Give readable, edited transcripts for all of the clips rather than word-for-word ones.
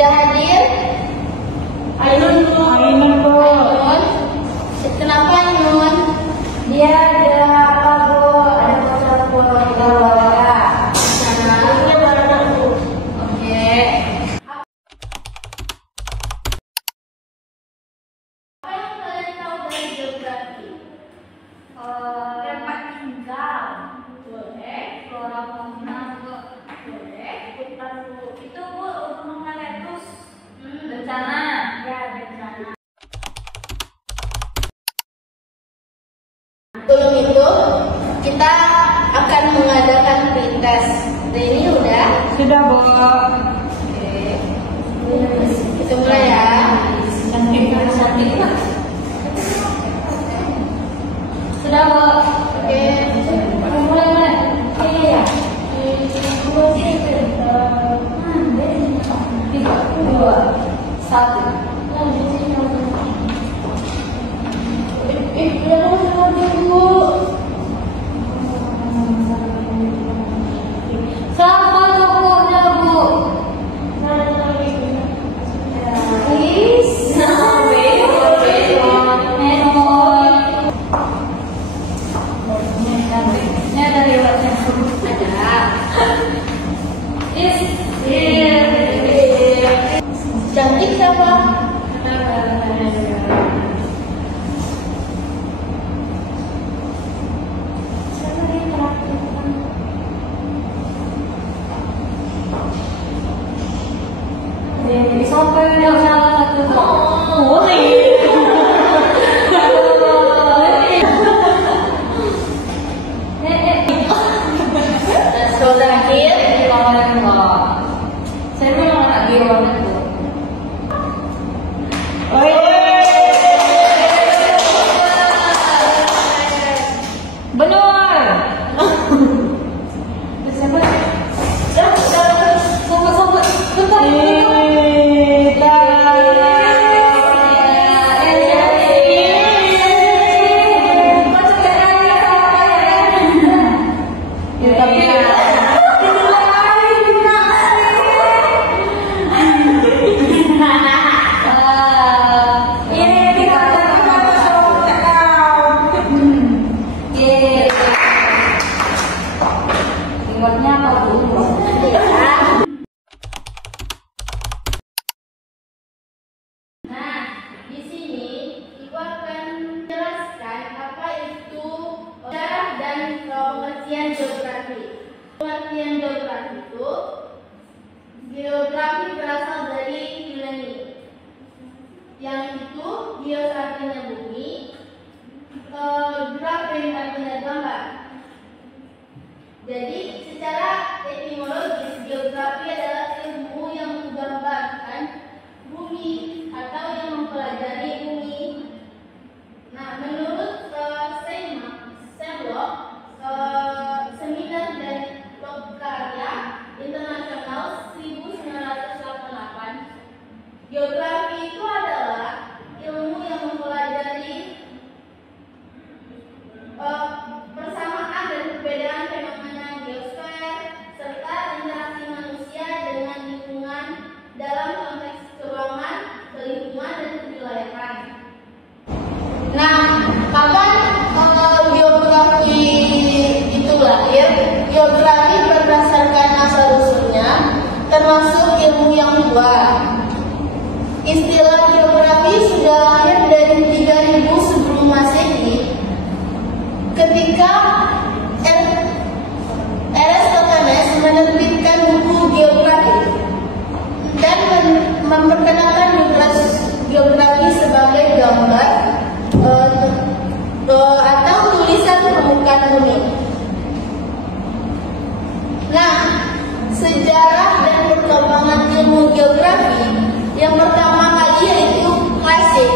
tidak hadir? Ainun Bu. Ainun. Kenapa Ainun? Dia ada apa Bu? Ada masalah keluarga. Dia beranak Bu. Oke. Apa yang kalian tahu dari geografi? Tempat tinggal. Boleh. Flora fauna Bu. Boleh. Hutan Bu. Itu Bu gunung meletus. Bencana. Ya, bencana. Sebelum itu, kita akan mengadakan pretest. Ini udah? Sudah Bu. Oke. Kita mulai ya. Sudah Bu. Oke. Mulai. Iya. 1. Sama tokonya Bu. Cantik siapa? Sampai yang salah satu Terakhir, saya memang anak biru Bu. Benar. Sobat, bentar. Buatnya apa dulu? Nah, di sini Ibu akan menjelaskan apa itu sejarah dan pengertian geografi. Pengertian geografi itu, geografi berasal dari Yunani. Yang itu geos artinya bumi, grafin artinya gambar. Jadi secara etimologis geografi adalah ilmu yang menggambarkan bumi atau yang mempelajari bumi. Nah, menurut Semlock, seminar dari Lokakarya Internasional 1988, geografi itu adalah ilmu yang mempelajari persamaan dan perbedaan fenomena geosfer serta interaksi manusia dengan lingkungan dalam konteks keuangan, kelingkungan, dan kewilayahan. Nah, kapan geografi itu lahir? Geografi berdasarkan asal-usulnya termasuk ilmu yang tua. Istilah geografi sudah lahir dari 3000 sebelum Masehi ketika Aristoteles menerbitkan buku geografi dan memperkenalkan geografi sebagai gambar atau tulisan permukaan bumi. Nah, sejarah dan perkembangan ilmu geografi yang pertama kali yaitu klasik,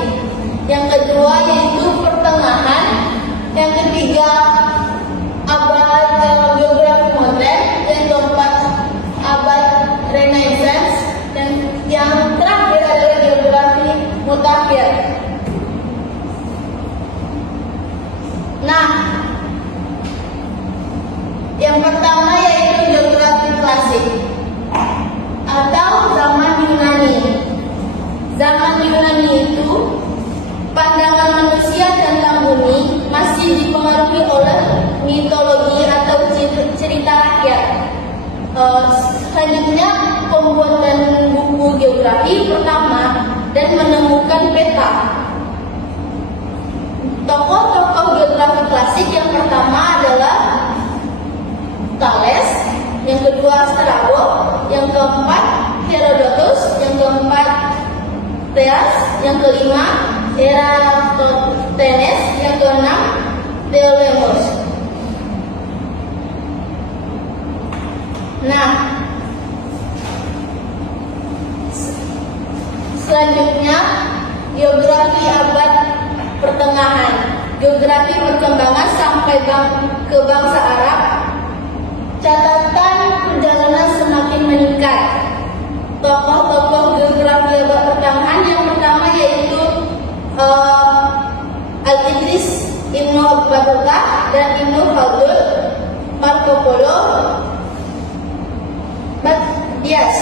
yang kedua yaitu pertengahan, yang ketiga abad geografi modern, yang keempat abad Renaissance, dan yang terakhir adalah geografi mutakhir. Nah, yang pertama yaitu geografi klasik atau zaman Yunani. Pandangan manusia tentang bumi masih dipengaruhi oleh mitologi atau cerita rakyat. Selanjutnya, pembuatan buku geografi pertama dan menemukan peta. Tokoh-tokoh geografi klasik yang pertama adalah Thales, yang kedua Strabo, yang keempat Herodotus, yang keempat Theas, yang kelima Eratosthenes, yang keenam Ptolemeus. Nah, selanjutnya geografi abad pertengahan. Geografi perkembangan sampai ke bangsa Arab. Catatan perjalanan semakin meningkat. Tokoh-tokoh geografi abad pertengahan yang pertama yaitu Al-Idris, Ibnu Battuta dan Ibnu Khaldun, Marco Polo, Dias.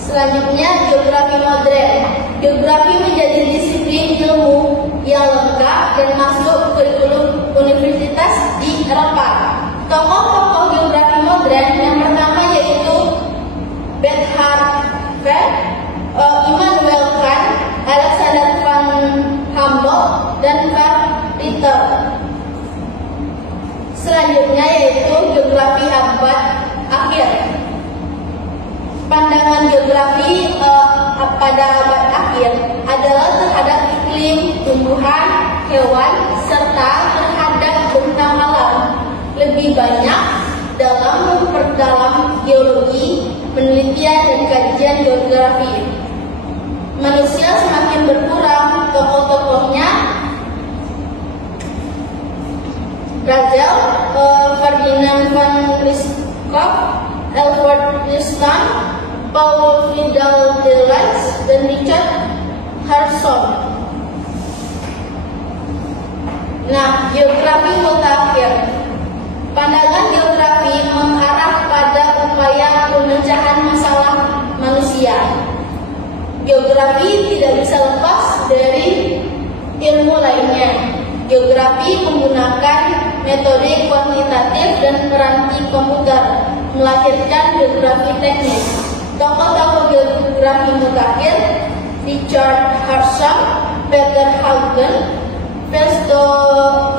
Selanjutnya geografi modern. Geografi menjadi disiplin ilmu yang lengkap dan masuk kurikulum universitas di Eropa. Tokoh-tokoh geografi modern yang pertama yaitu Bernhard Veer, Immanuel Kant, Alexander van Humboldt, dan Karl Ritter. Selanjutnya yaitu geografi abad akhir. Pandangan geografi pada abad akhir adalah terhadap iklim, tumbuhan, hewan, serta terhadap bentang alam. Lebih banyak dalam memperdalam geologi, penelitian dan kajian geografi. Manusia semakin berkurang, tokoh-tokohnya Razel, Ferdinand van Rieskop, Alfred Einstein, Paul Vidal Delage, dan Richard Harrison. Nah, geografi mutakhir. Pandangan geografi mengarah pada upaya pemecahan masalah manusia. Geografi tidak bisa lepas dari ilmu lainnya. Geografi menggunakan metode kuantitatif dan peranti komputer, melahirkan geografi teknis. Tokoh-tokoh geografi mutakhir Richard Harrison, Peter Haugen, Festo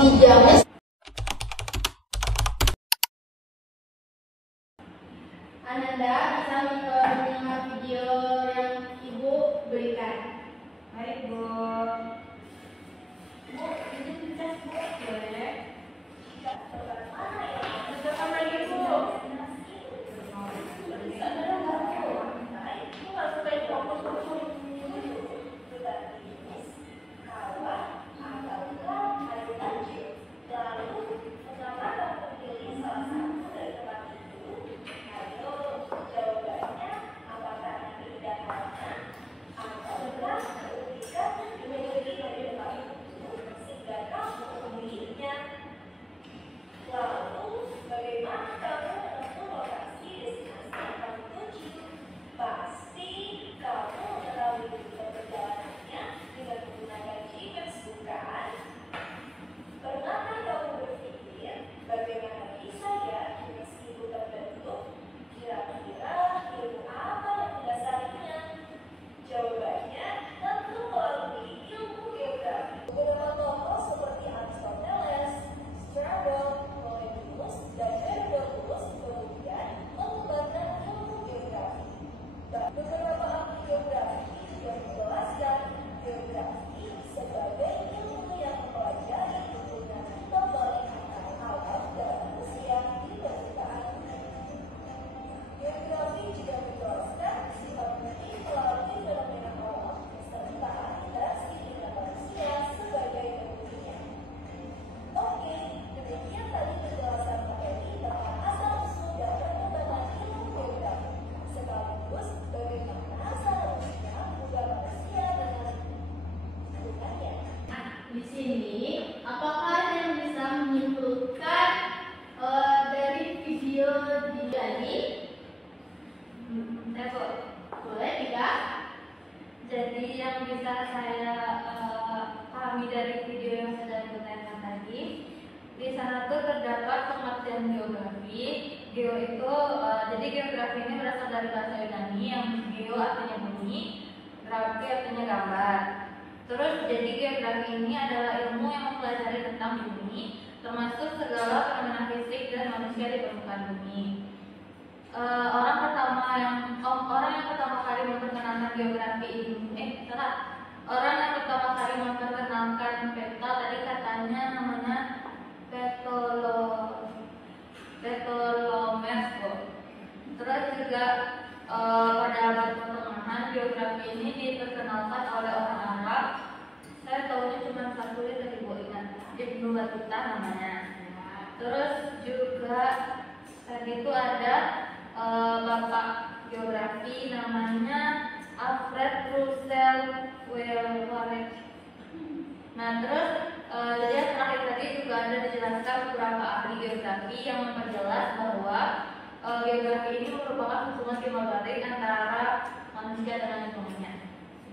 Ijames. Ananda bisa mendengar video yang Ibu berikan. Baik, Bu. Bu, ini bisa Bu, boleh? Tekan lagi, Bu. Jadi yang bisa saya pahami dari video yang sudah diutarakan tadi, di sana tuh terdapat pengertian geografi. Geo itu, jadi geografi ini berasal dari bahasa Yunani yang geo artinya bumi, grafi artinya gambar. Terus jadi geografi ini adalah ilmu yang mempelajari tentang bumi, termasuk segala fenomena fisik dan manusia di permukaan bumi. Orang yang pertama kali memperkenalkan geografi ini, orang yang pertama kali memperkenalkan peta tadi katanya namanya Ptolemaeus. Terus juga pada abad pertengahan geografi ini diperkenalkan oleh orang Arab. Saya tahunya cuma satu ya tadi Bu ingat, Ibnu Battuta namanya. Terus juga tadi itu ada bapak geografi namanya Alfred Russel Wallace. Nah terus jadi yang terakhir tadi juga ada dijelaskan beberapa ahli geografi yang memperjelas bahwa geografi ini merupakan hubungan timbal balik antara manusia dengan lingkungannya.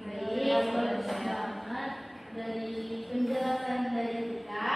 Baik, selamat dari penjelasan dari kita.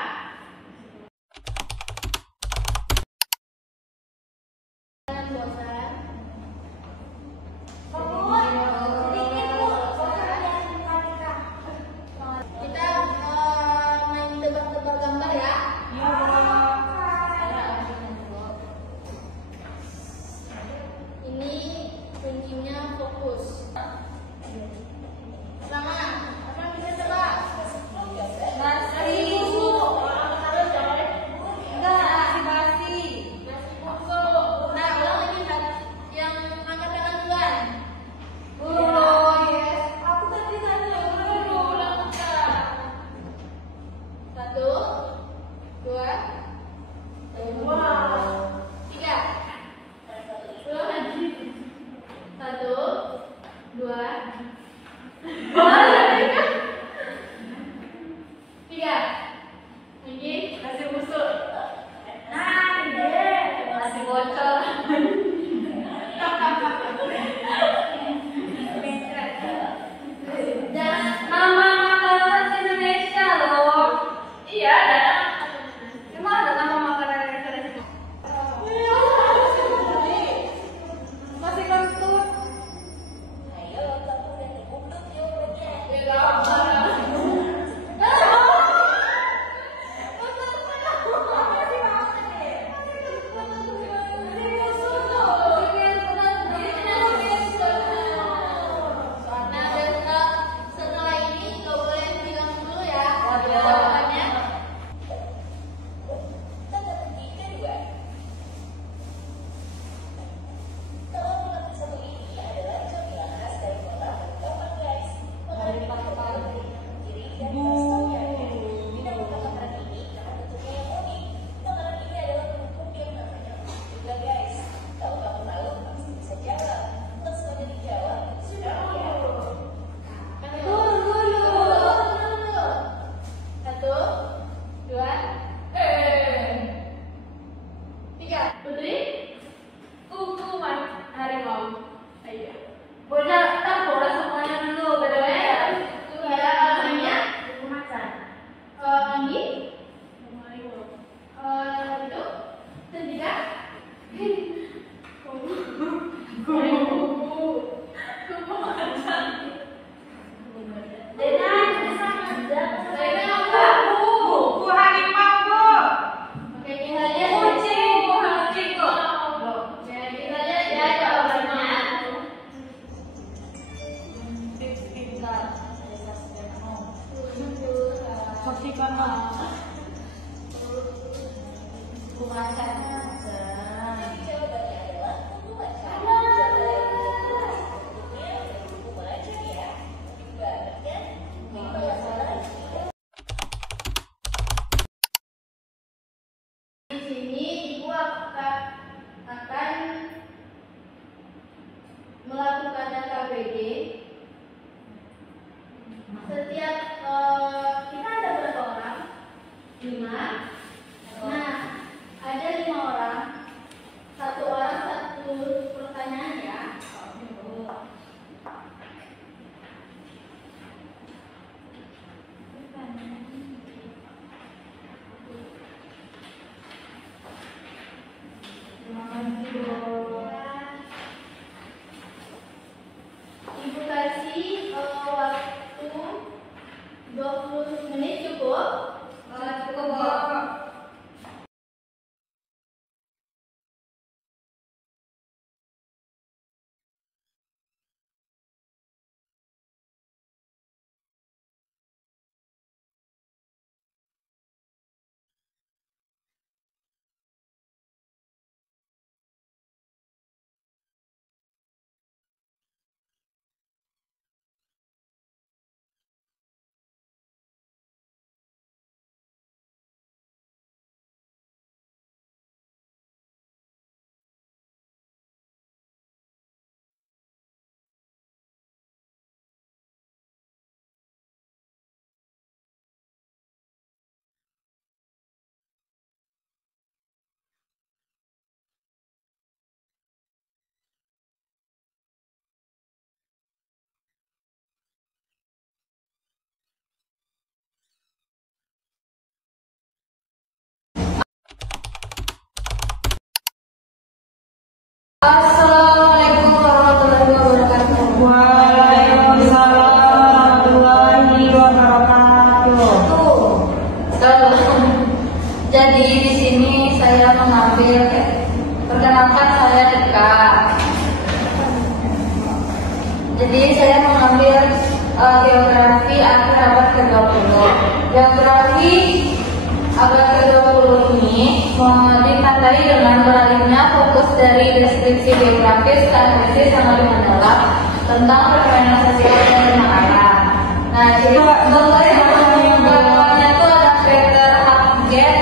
Melakukan KBD setiap kita ada berapa orang? 5. Nah, ada 5 Berarti waktu 20 menit cukup? Cukup. Assalamualaikum warahmatullahi wabarakatuh. Waalaikumsalam warahmatullahi wabarakatuh. Jadi di sini saya mengambil perkenalkan saya Dika. Jadi saya mengambil geografi akhir abad ke-20. Geografi abad ke-20 ini ditandai dengan beralihnya fokus dari deskripsi geografis ke analisis yang lebih mendalam tentang referensiasi dan makanan. Nah, jadi contoh yang bawahnya itu ada Peter Hagen,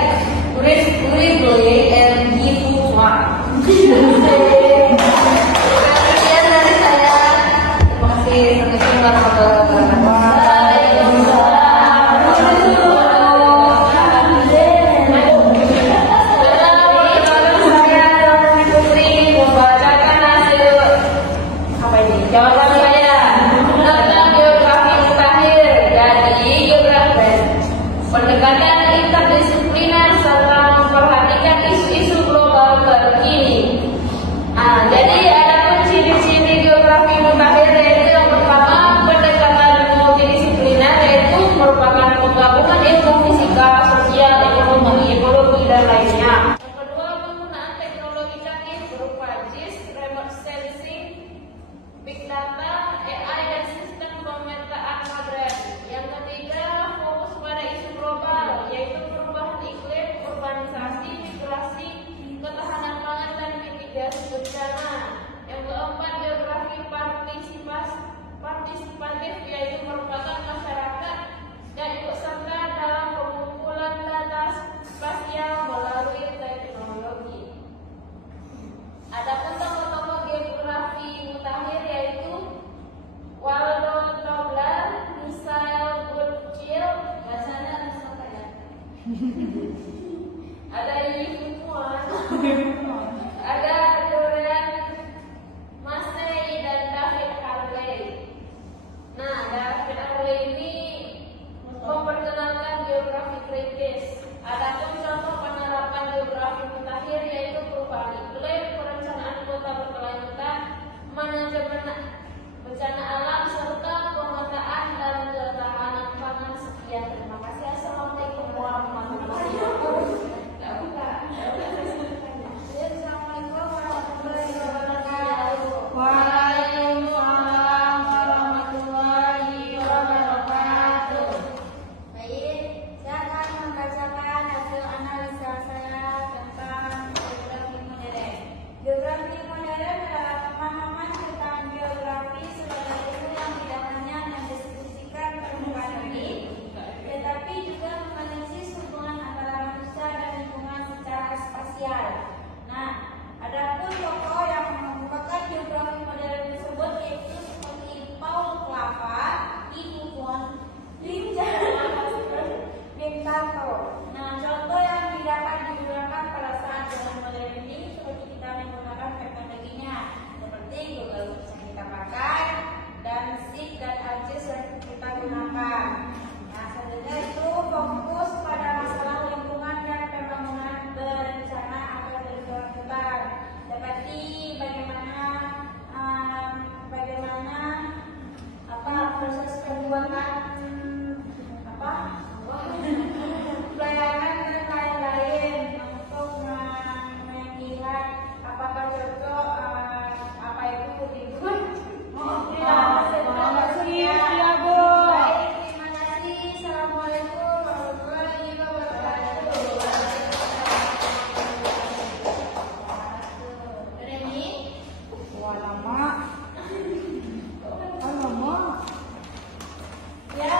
Ridley, and Gifu Wang. Sekian dari saya. Terima kasih. Assalamualaikum warahmatullahi wabarakatuh. Jawaban saya tentang geografi mutakhir. Jadi geografi pendekatan interdisipliner serta memperhatikan isu-isu global terkini. Jadi ada ciri-ciri geografi mutakhir, yaitu yang pertama pendekatan multidisipliner, yaitu merupakan penggabungan ilmu fisika, sosial, ekonomi, ekologi dan lainnya. Yang kedua, penggunaan teknologi canggih berupa GIS, remote sensing, Big Data, AI, dan sistem pemetaan modern. Yang ketiga, fokus pada isu global, yaitu perubahan iklim, urbanisasi, migrasi, ketahanan pangan, dan mitigasi bencana. Yang keempat, geografi partisipatif, yaitu merupakan masyarakat yang ikut serta dalam pengumpulan data spasial melalui teknologi. Adapun tokoh-tokoh geografi mutakhir yaitu Waldo Tobler, Michael Goodchill, bahasanya apa ya? Ada Yi Fuan, ada Dorian Massey, dan David Harvey. Nah, David Harvey ini memperkenalkan geografi kritis. Adapun contoh penerapan geografi mutakhir yaitu perubahan iklim, perencanaan kota berkelanjutan, manajemen bencana alam, serta pemetaan dan ketahanan pangan. Sekian, terima kasih. Assalamualaikum warahmatullahi wabarakatuh. Assalamualaikum warahmatullahi wabarakatuh. Waalaikumsalam warahmatullahi wabarakatuh. Baik, saya akan membacakan hasil analisa saya tentang geografi modern. Geografi modern adalah pemahaman tentang geografi sebagai ilmu yang tidak hanya mendeskripsikan permukaan bumi, tetapi juga menganalisis hubungan antara manusia dan lingkungan secara spasial. Nah, adapun tokoh yang mengemukakan geografi modern tersebut yaitu seperti Paul Clava, Ibu Von Bintaro. Nah, contoh yang dapat digunakan pada saat zaman modern ini seperti kita menggunakan teknologinya seperti Google Maps yang kita pakai dan SIG dan ArcGIS yang kita gunakan. Nah, selanjutnya itu fokus pada masalah lingkungan dan pembangunan berencana atau berkelanjutan seperti bagaimana pembuatan apa? Pelayanan dan lain-lain untuk menilai apakah cocok apa itu tidur. Iya, Bu. Baik, terima kasih. Assalamualaikum warahmatullahi wabarakatuh. Reni, Wah, lama. Oh, lama. Ya.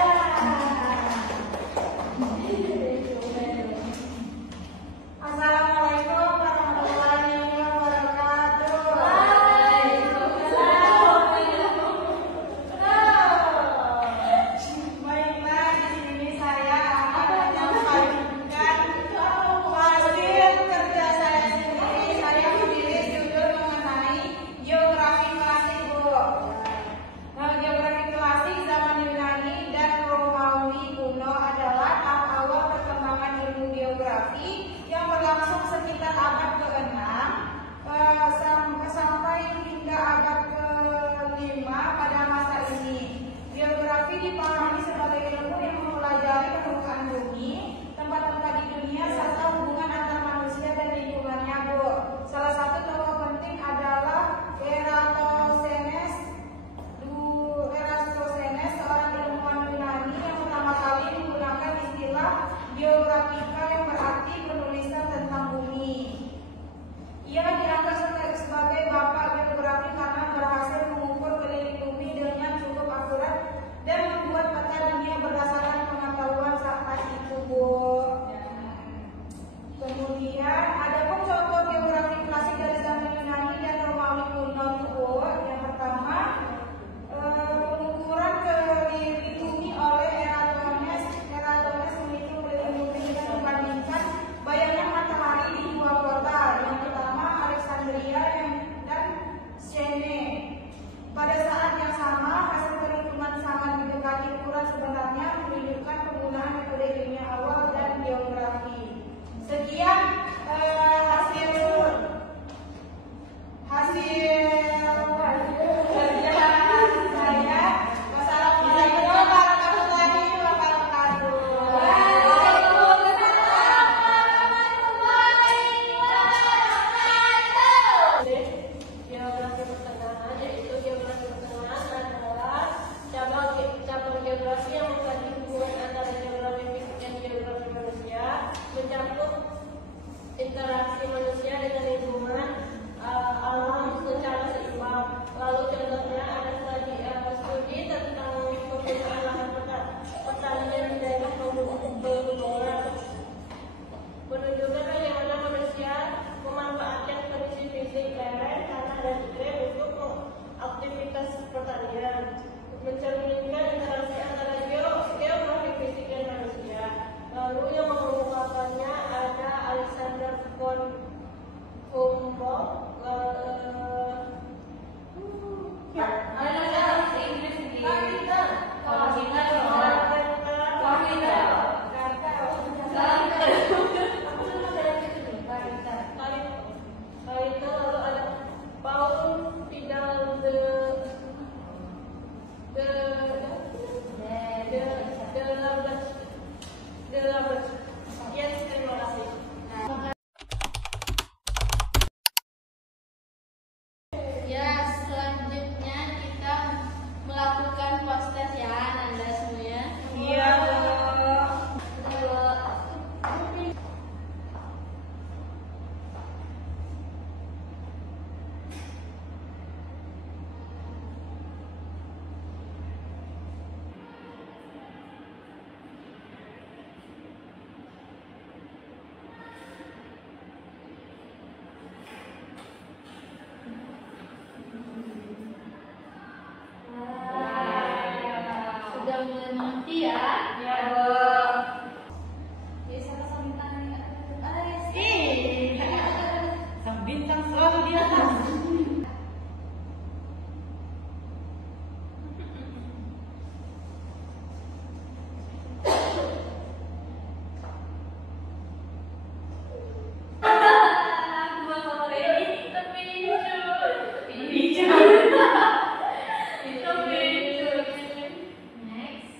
Assalamualaikum warahmatullahi wabarakatuh. Baiklah, di sini saya akan menyampaikan hasil kerja saya sendiri. Saya memilih judul mengenai geografi klasik, Bu. Nah, geografi klasik zaman Yunani dan Romawi kuno adalah tahap awal perkembangan ilmu geografi yang berlangsung sekitar abad ke-6 sampai hingga abad ke-5 pada masa ini. Geografi dipahami sebagai ilmu yang mempelajari permukaan bumi, tempat-tempat di dunia, serta hubungan antar manusia dan lingkungannya, Bu. Salah satu tokoh penting adalah Eratosthenes, seorang ilmuwan Yunani yang pertama kali menggunakan istilah geografika yang berarti penulisan tentang bumi. Ia dianggap sebagai bapak geografi karena berhasil mengukur keliling bumi dengan cukup akurat dan membuat peta dunia berdasarkan pengetahuan saat itu, Bu. Kemudian ada pun contoh geografi klasik dari zaman Yunani dan Romawi kuno, Bu. Yang pertama, pengukuran keliling bumi oleh Eratosthenes menghitung keliling bumi dengan membandingkan bayangan matahari di dua kota. Yang pertama Alexandria dan Sene. Pada saat yang sama, hasil perhitungan sangat mendekati ukuran sebenarnya menunjukkan penggunaan metode ilmiah awal dan geografi. Sekian hasil kerja saya. Wassalamualaikum warahmatullahi wabarakatuh. geografi pertengahan, yaitu geografi pertengahan adalah cabang geografi yang mengkaji hubungan antara geografi fisik dan geografi manusia, mencakup interaksi manusia dengan lingkungan alam secara seimbang. Lalu contohnya ada studi tentang penggunaan lahan pertanian di daerah pegunungan, menunjukkan bagaimana manusia memanfaatkan kondisi fisik lereng, tanah, dan iklim untuk aktivitas pertanian, mencerminkan interaksi antara geografi fisik dan manusia. Lalu yang mengemukakannya ada Alexander von Humboldt. Lalu ada Paul Vidal de la Yes, terima kasih. Ya, selanjutnya kita melakukan post test ya, Anda semuanya. Iya, Bu. Sudah mulai mengerti ya? Iya, Bu. Bisa pasang bintang ini. Sang bintang selalu di atas. Next.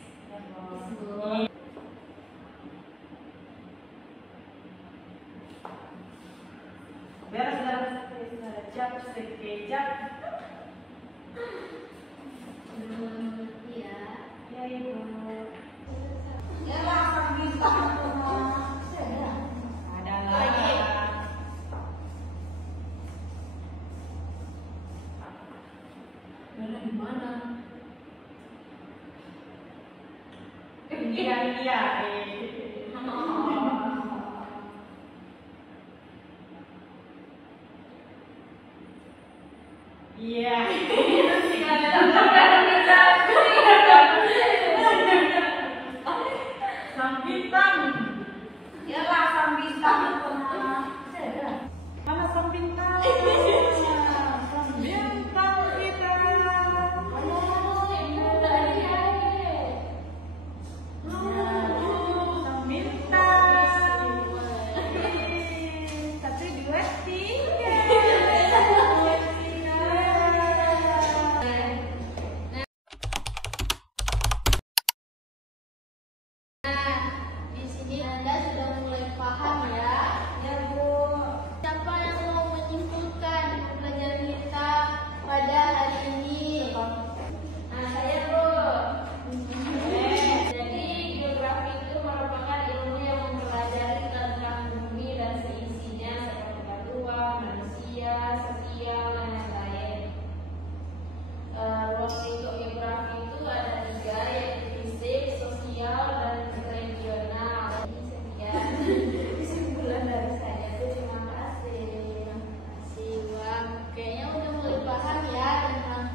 Iya. Iya. Sambintang. Iyalah sambintang. Mana sambintang? Sambintang kita. Sambintang. 1, 2, 3. Nah, di sini Anda sudah mulai paham ya. Ya Bu. Siapa yang mau menyimpulkan pelajaran kita pada hari ini? Nah, saya Bu. Jadi geografi itu merupakan ilmu yang mempelajari tentang bumi dan seisinya seperti batuan, manusia, sosial, dan lain-lain. Ruang lingkup geografi itu ada 3, yaitu fisik, sosial, dan regional. Ini sekian kesimpulan dari saya. Terima kasih. Wah, kayaknya udah mulai paham ya tentang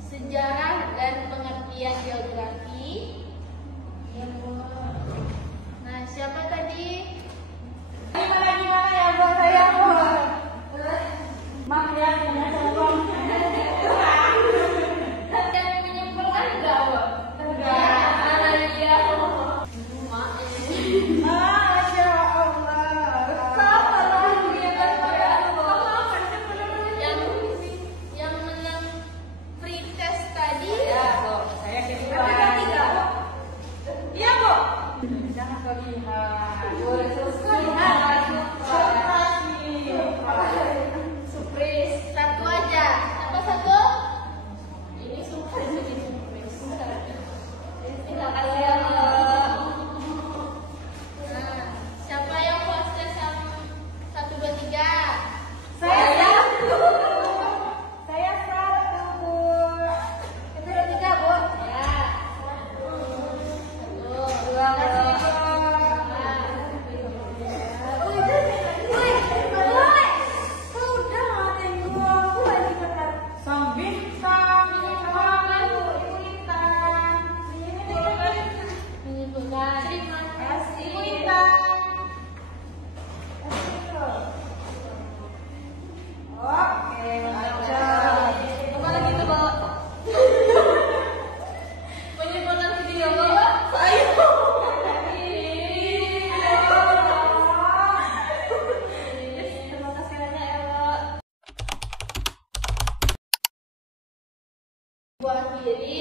sejarah dan pengertian geografi. Ya Bu. Nah, siapa tadi? Gimana ya buat saya Bu? Maaf ya, punya tolong. Kalian menyimpulkan enggak Bu? Enggak. Iya. Masya Allah. Yang menang free test tadi Saya kedua. Iya Bu. Jangan kelihat. Boleh surprise. Satu aja. Apa satu? Ini surprise, ini surprise. Terima kasih Nah, ya. siapa yang hostess yang 1, 2, 3? Saya satu Bu. 1, 2, 3, Bu. Ya. 1. Sambintang. Menyimpulkan. Terima kasih. Oke, lancar. Apa lagi tuh, Bu? Menyimpulkan video, Bu. Terima kasih banyak ya, Bu. Bu akhiri